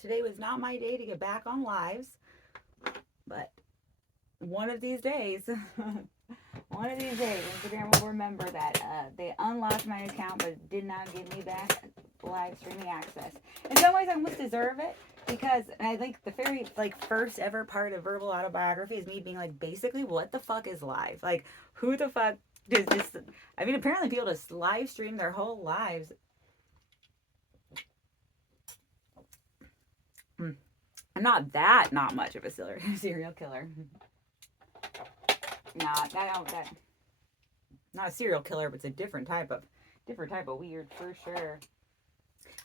today was not my day to get back on lives, but one of these days, one of these days, Instagram will remember that they unlocked my account but did not give me back live streaming access. In some ways, I almost deserve it because I think the very first ever part of verbal autobiography is me being like, basically, what the fuck is live? Like, who the fuck does this? I mean, apparently, people just live stream their whole lives. I'm not much of a serial killer. Not not a serial killer, but it's a different type of weird for sure.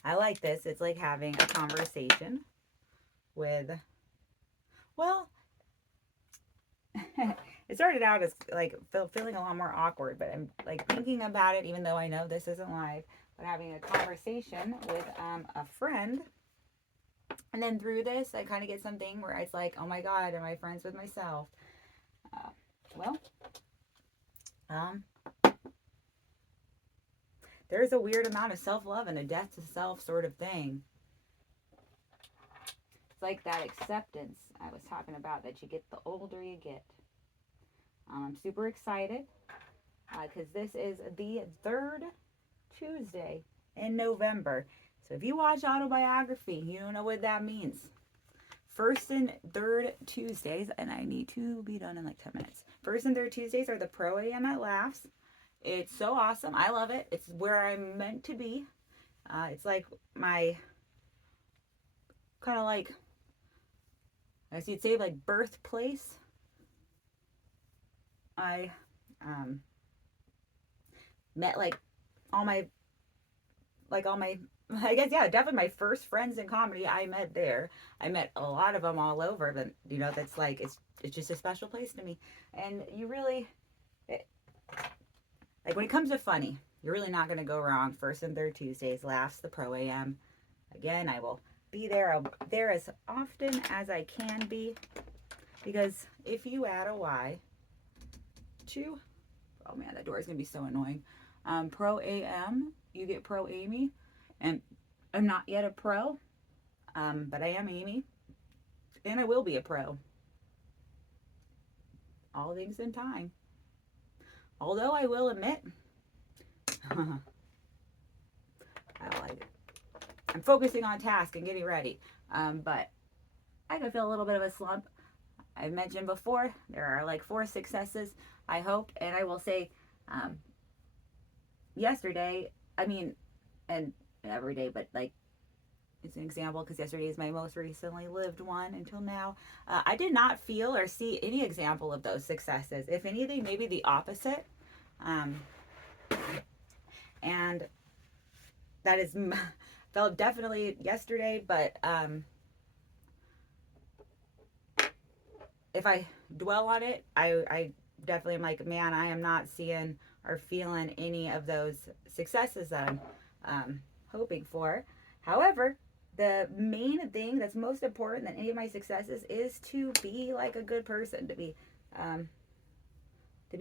I like this. It's like having a conversation with, well, it started out as like feeling a lot more awkward, but I'm like thinking about it, even though I know this isn't live, but having a conversation with a friend. And then through this, I kind of get something where it's like, oh my God, am I friends with myself? Uh, well, um, there's a weird amount of self-love and a death to self sort of thing. It's like that acceptance I was talking about that you get the older you get. I'm super excited because this is the third Tuesday in November. So if you watch Autobiography, you don't know what that means. First and third Tuesdays, and I need to be done in like 10 minutes. First and third Tuesdays are the Pro AM at Laughs. It's so awesome. I love it. It's where I'm meant to be. It's like my kind of like, I guess you'd say like birthplace. I met all my all my I guess yeah, definitely my first friends in comedy I met there. I met a lot of them all over, but that's like it's just a special place to me. And you really like when it comes to funny, you're really not going to go wrong. First and third Tuesdays, Laughs the Pro AM. Again, I will be there. I'll be there as often as I can be, because if you add a Y to, oh man, that door is going to be so annoying. Pro AM, you get Pro Amy, and I'm not yet a pro, but I am Amy, and I will be a pro. All things in time. Although I will admit, I like it. I'm focusing on task and getting ready, but I could feel a little bit of a slump. I mentioned before, there are like 4 successes, I hope, and I will say, yesterday, I mean, and every day, but like, it's an example because yesterday is my most recently lived one until now. I did not feel or see any example of those successes. If anything, maybe the opposite. And that is felt definitely yesterday, but if I dwell on it, I definitely am like, man, I am not seeing or feeling any of those successes that I'm hoping for. However, the main thing that's most important than any of my successes is to be like a good person, to be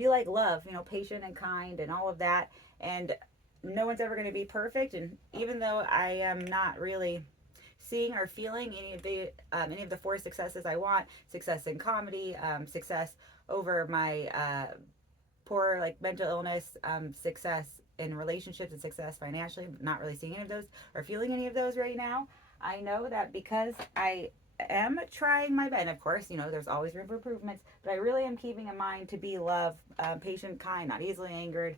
like love, patient and kind and all of that. And no one's ever going to be perfect. And even though I am not really seeing or feeling any of the 4 successes I want, success in comedy, success over my poor like mental illness, success in relationships, and success financially, not really seeing any of those or feeling any of those right now. I know that because I am trying my best, and of course, there's always room for improvements, but I really am keeping in mind to be love, patient, kind, not easily angered.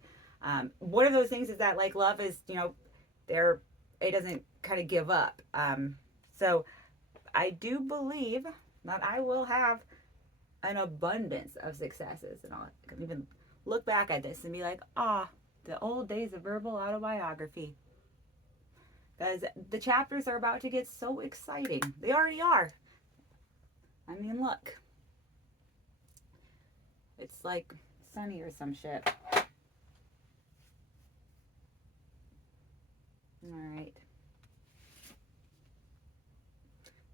One of those things is that like love is, it doesn't kind of give up. So I do believe that I will have an abundance of successes, and I can even look back at this and be like, the old days of verbal autobiography. Because the chapters are about to get so exciting. They already are. I mean, look. It's like sunny or some shit. Alright.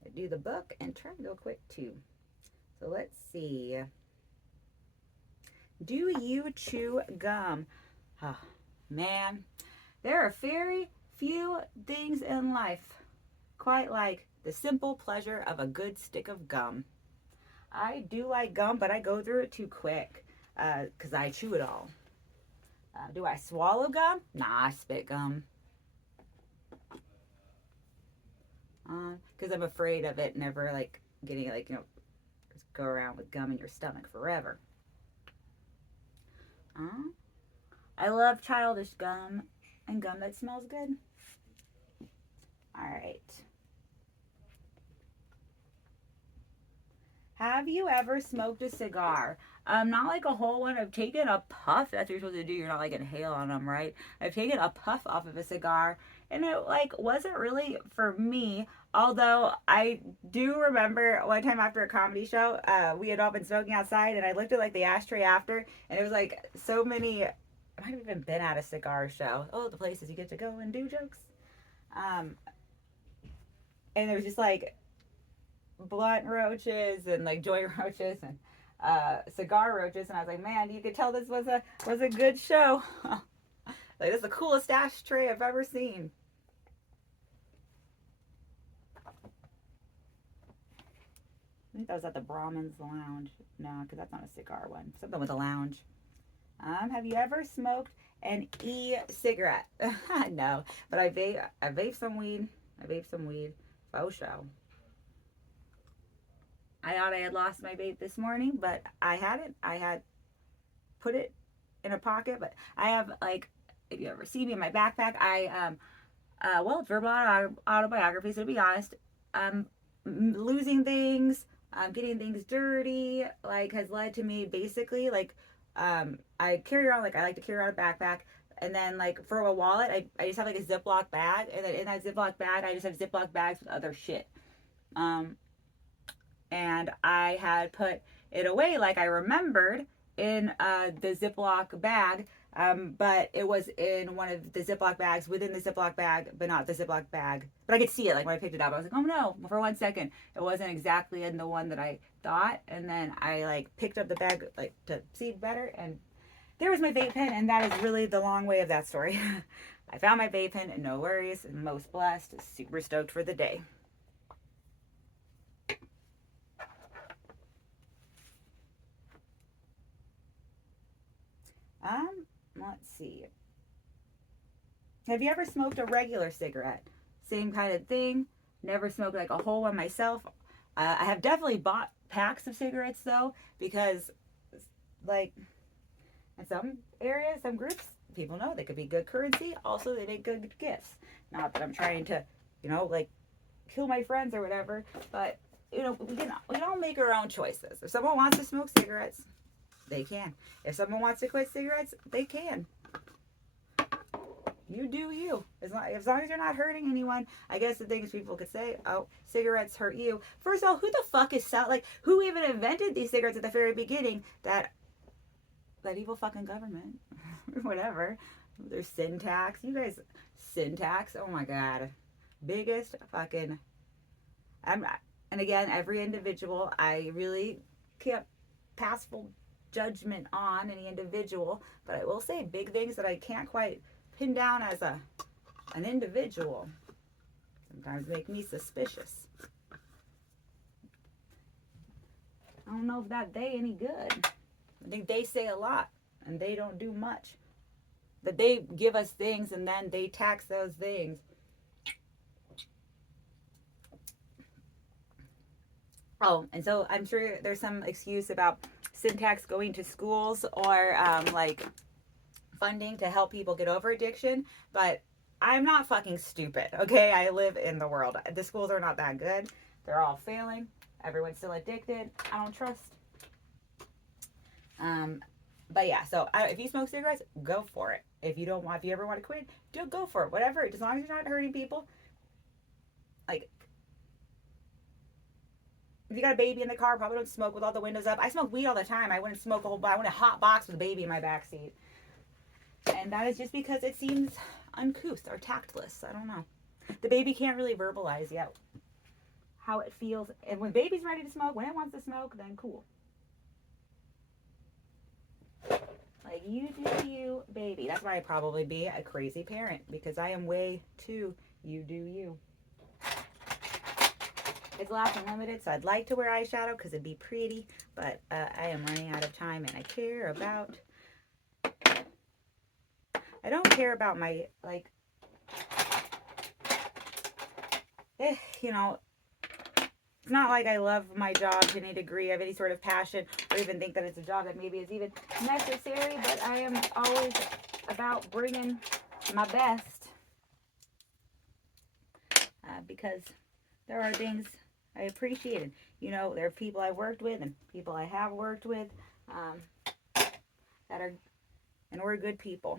I do the book and try to go quick too. So let's see. Do you chew gum? Oh, man. There are very few things in life, quite like the simple pleasure of a good stick of gum. I do like gum, but I go through it too quick because I chew it all. Do I swallow gum? Nah, I spit gum. Because I'm afraid of it never like getting like, you know, go around with gum in your stomach forever. I love childish gum and gum that smells good. All right. Have you ever smoked a cigar? Not like a whole one. I've taken a puff. That's what you're supposed to do. You're not like inhale on them, right? I've taken a puff off of a cigar, and it like wasn't really for me. Although I do remember one time after a comedy show, we had all been smoking outside, and I looked at like the ashtray after, and it was like so many. I might have even been at a cigar show. Oh, the places you get to go and do jokes. And it was just like blunt roaches and like joint roaches and cigar roaches, and I was like, man, you could tell this was a good show. Like, this is the coolest ashtray I've ever seen. I think that was at the Brahmins Lounge. No, because that's not a cigar one. Something with a lounge. Have you ever smoked an e-cigarette? No, but I vape some weed. Faux show. I thought I had lost my vape this morning, but I hadn't. I had put it in a pocket, but I have, like, if you ever see me in my backpack, well, it's verbal autobiography, so to be honest, losing things, getting things dirty, like, has led to me basically, like, I carry around, like, I like to carry around a backpack, and then, like, for a wallet, I just have, like, a Ziploc bag, and then in that Ziploc bag, I just have Ziploc bags with other shit. And I had put it away like I remembered in the Ziploc bag, but it was in one of the Ziploc bags within the Ziploc bag, but not the Ziploc bag. But I could see it, like, when I picked it up. I was like, oh no, for 1 second. It wasn't exactly in the one that I thought. And then I, like, picked up the bag, like, to see better, and there was my vape pen, and that is really the long way of that story. I found my vape pen, and no worries, most blessed, super stoked for the day. Let's see. Have you ever smoked a regular cigarette? Same kind of thing. Never smoked like a whole one myself. I have definitely bought packs of cigarettes though, because like in some areas, some groups, people know they could be good currency. Also, they make good gifts. Not that I'm trying to, you know, like kill my friends or whatever, but you know, we all make our own choices. If someone wants to smoke cigarettes, they can. If someone wants to quit cigarettes, they can. You do you. As long as you're not hurting anyone. I guess the thing is, people could say, oh, cigarettes hurt you. First of all, who the fuck is like, who even invented these cigarettes at the very beginning? That evil fucking government. Whatever. There's sin tax. You guys, sin tax. Oh my God. Biggest fucking. And again, every individual, I really can't pass full judgment on any individual, but I will say big things that I can't quite pin down as an individual sometimes make me suspicious. I don't know if that they any good. I think they say a lot and they don't do much. That they give us things and then they tax those things. Oh, and so I'm sure there's some excuse about sin tax going to schools or like funding to help people get over addiction, but I'm not fucking stupid, okay? I live in the world. The schools are not that good. They're all failing. Everyone's still addicted. I don't trust. But yeah, so if you smoke cigarettes, go for it. If you ever want to quit, go for it. Whatever, as long as you're not hurting people. Like, if you got a baby in the car, probably don't smoke with all the windows up. I smoke weed all the time. I wouldn't smoke I wouldn't hot box with a baby in my backseat. And that is just because it seems uncouth or tactless. I don't know. The baby can't really verbalize yet how it feels. And when baby's ready to smoke, when it wants to smoke, then cool. Like, you do you, baby. That's why I'd probably be a crazy parent, because I am way too you do you. It's last and limited, so I'd like to wear eyeshadow because it'd be pretty, but I am running out of time, and I don't care about my, like, you know, it's not like I love my job to any degree, of any sort of passion, or even think that it's a job that maybe is even necessary, but I am always about bringing my best, because there are things I appreciated. You know, there are people I worked with and people I have worked with that are, and we're good people.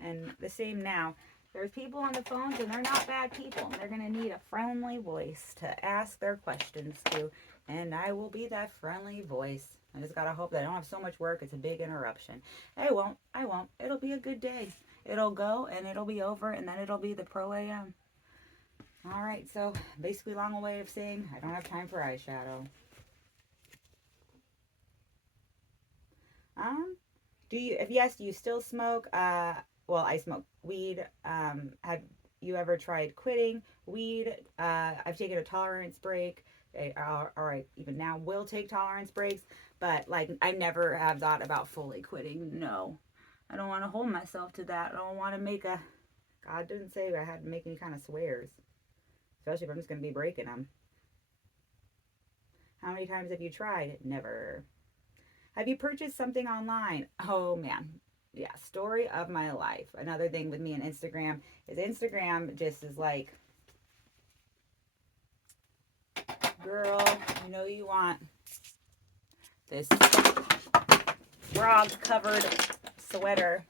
And the same now. There's people on the phones and they're not bad people. And they're going to need a friendly voice to ask their questions to. And I will be that friendly voice. I just got to hope that I don't have so much work it's a big interruption. I won't. It'll be a good day. It'll go and it'll be over, and then it'll be the pro AM. All right, so basically long way of saying I don't have time for eyeshadow. Do you still smoke? Well, I smoke weed. Have you ever tried quitting weed? I've taken a tolerance break. I even now will take tolerance breaks, but like I never have thought about fully quitting. No, I don't want to hold myself to that. I don't want to make God didn't say I had to make any kind of swears, especially if I'm just going to be breaking them. How many times have you tried? Never. Have you purchased something online? Oh man. Yeah, story of my life. Another thing with me and Instagram just is like, girl, you know you want this frog covered sweater.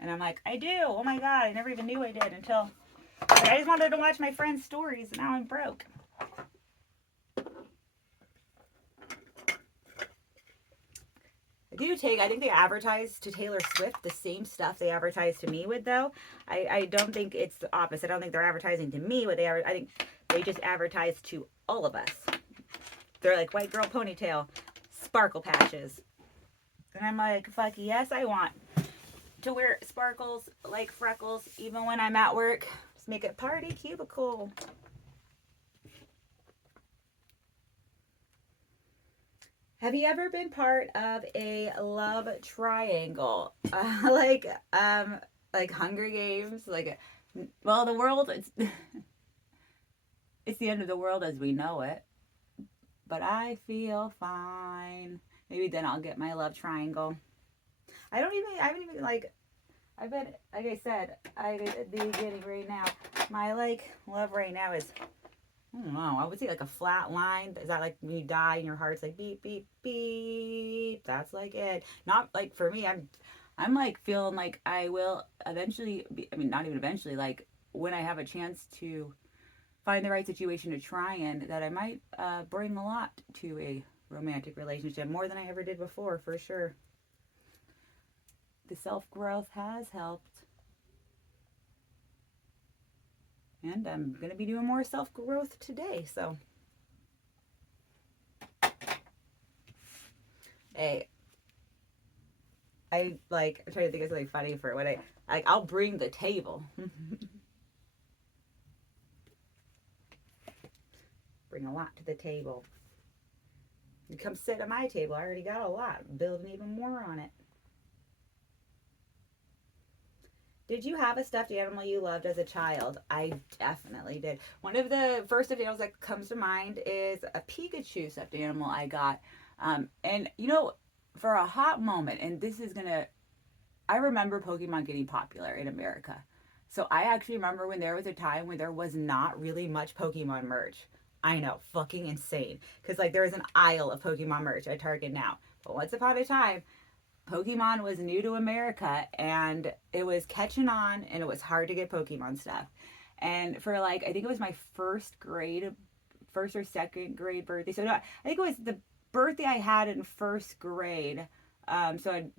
And I'm like, I do. Oh my God, I never even knew I did until I just wanted to watch my friends' stories, and now I'm broke. I think they advertise to Taylor Swift the same stuff they advertise to me with, though. I don't think it's the opposite. I don't think they're advertising to me what I think they just advertise to all of us. They're like white girl ponytail, sparkle patches. And I'm like, fuck yes, I want to wear sparkles like freckles even when I'm at work. Just make it party cubicle. Have you ever been part of a love triangle? Like Hunger Games? Well, the world, it's the end of the world as we know it. But I feel fine. Maybe then I'll get my love triangle. I've been, like I said, at the beginning right now, my, love right now is, I don't know, I would say like a flat line. Is that like when you die and your heart's like beep, beep, beep? That's like it. Not like for me, I'm like feeling like I will eventually not even eventually, like when I have a chance to find the right situation to try in, that I might bring a lot to a romantic relationship, more than I ever did before, for sure. The self-growth has helped. And I'm going to be doing more self-growth today, so. Hey, I'm trying to think of something funny for what I'll bring the table. Bring a lot to the table. You come sit at my table. I already got a lot. Building even more on it. Did you have a stuffed animal you loved as a child? I definitely did. One of the first stuffed animals that comes to mind is a Pikachu stuffed animal I got. And, for a hot moment, and I remember Pokemon getting popular in America. So I actually remember when there was a time when there was not really much Pokemon merch. I know, fucking insane. Because, there is an aisle of Pokemon merch at Target now. But once upon a time, Pokemon was new to America, and it was catching on, and it was hard to get Pokemon stuff. And for I think it was my first or second grade birthday. So no, I think it was the birthday I had in first grade. So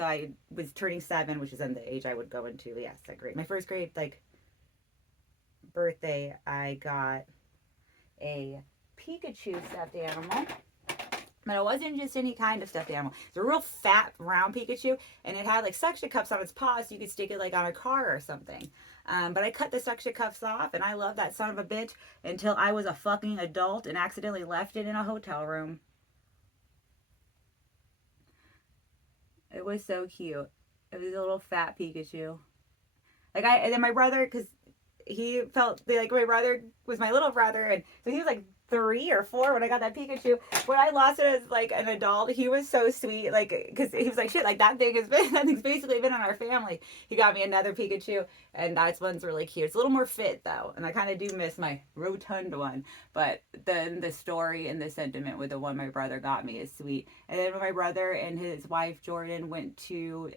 I was turning 7, which is then the age I would go into. Yeah, second grade. My first grade birthday, I got a Pikachu stuffed animal. But it wasn't just any kind of stuffed animal. It's a real fat, round Pikachu, and it had suction cups on its paws so you could stick it on a car or something. But I cut the suction cuffs off, and I love that son of a bitch until I was a fucking adult and accidentally left it in a hotel room. It was so cute. It was a little fat Pikachu. And then my brother, because he felt like my brother was my little brother, and so he was like 3 or 4 when I got that Pikachu. When I lost it as like an adult, he was so sweet, like because he was like, shit, like that thing's basically been in our family. He got me another Pikachu, and that one's really cute. It's a little more fit though, and I kind of do miss my rotund one. But then the story and the sentiment with the one my brother got me is sweet. And then when my brother and his wife Jordan went to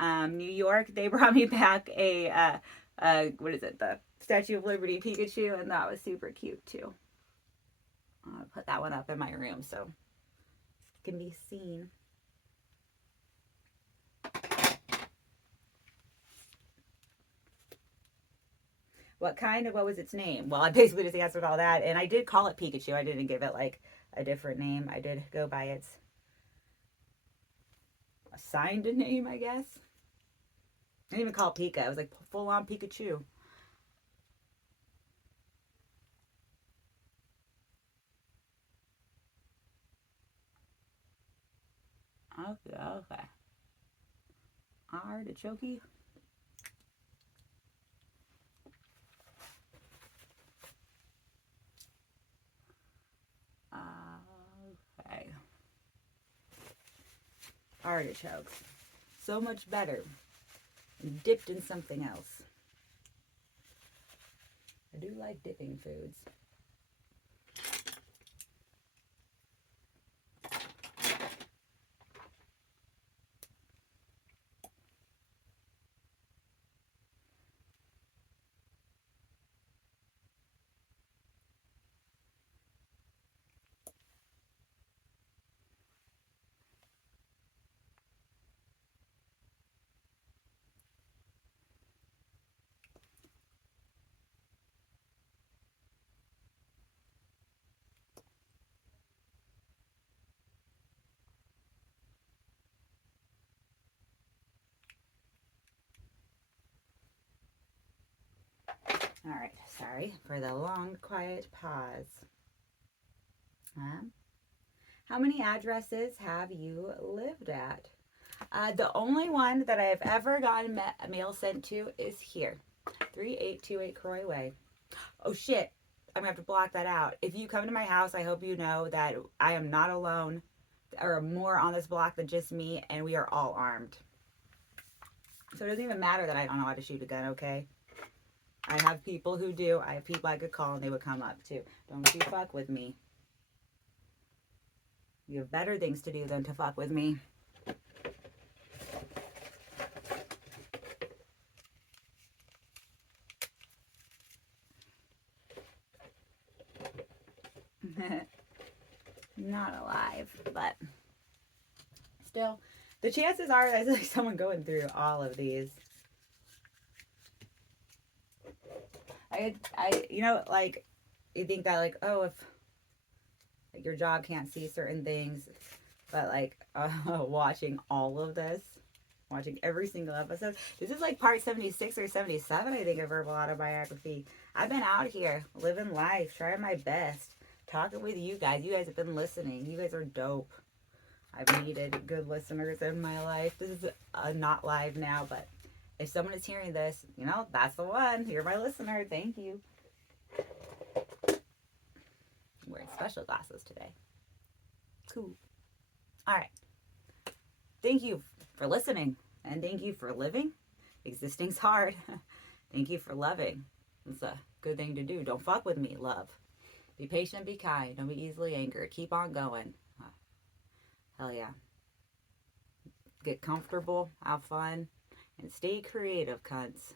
New York, they brought me back a what is it, the Statue of Liberty Pikachu, and that was super cute too. I'll put that one up in my room so it can be seen. What was its name? Well, I basically just answered all that, and I did call it Pikachu. I didn't give it like a different name. I did go by its assigned name, I guess. I didn't even call it Pika. I was like full on Pikachu. Okay. Artichoke. Okay. Artichokes. So much better. Dipped in something else. I do like dipping foods. All right, sorry for the long, quiet pause. How many addresses have you lived at? The only one that I have ever gotten mail sent to is here, 3828 Croy Way. Oh shit, I'm gonna have to block that out. If you come to my house, I hope you know that I am not alone. There are more on this block than just me, and we are all armed. So it doesn't even matter that I don't know how to shoot a gun, okay? I have people who do. I have people I could call and they would come up too. Don't you fuck with me. You have better things to do than to fuck with me. Not alive, but still, the chances are there's like someone going through all of these. You know, like, you think that, like, oh, if like your job can't see certain things, but like watching all of this, watching every single episode. This is like part 76 or 77, I think, of Verbal Autobiography. I've been out here living life, trying my best, talking with you guys. You guys have been listening. You guys are dope. I've needed good listeners in my life. This is not live now, but if someone is hearing this, you know, that's the one. You're my listener. Thank you. I'm wearing special glasses today. Cool. All right. Thank you for listening, and thank you for living. Existing's hard. Thank you for loving. It's a good thing to do. Don't fuck with me, love. Be patient, be kind. Don't be easily angered. Keep on going. Hell yeah. Get comfortable, have fun, and stay creative, cunts.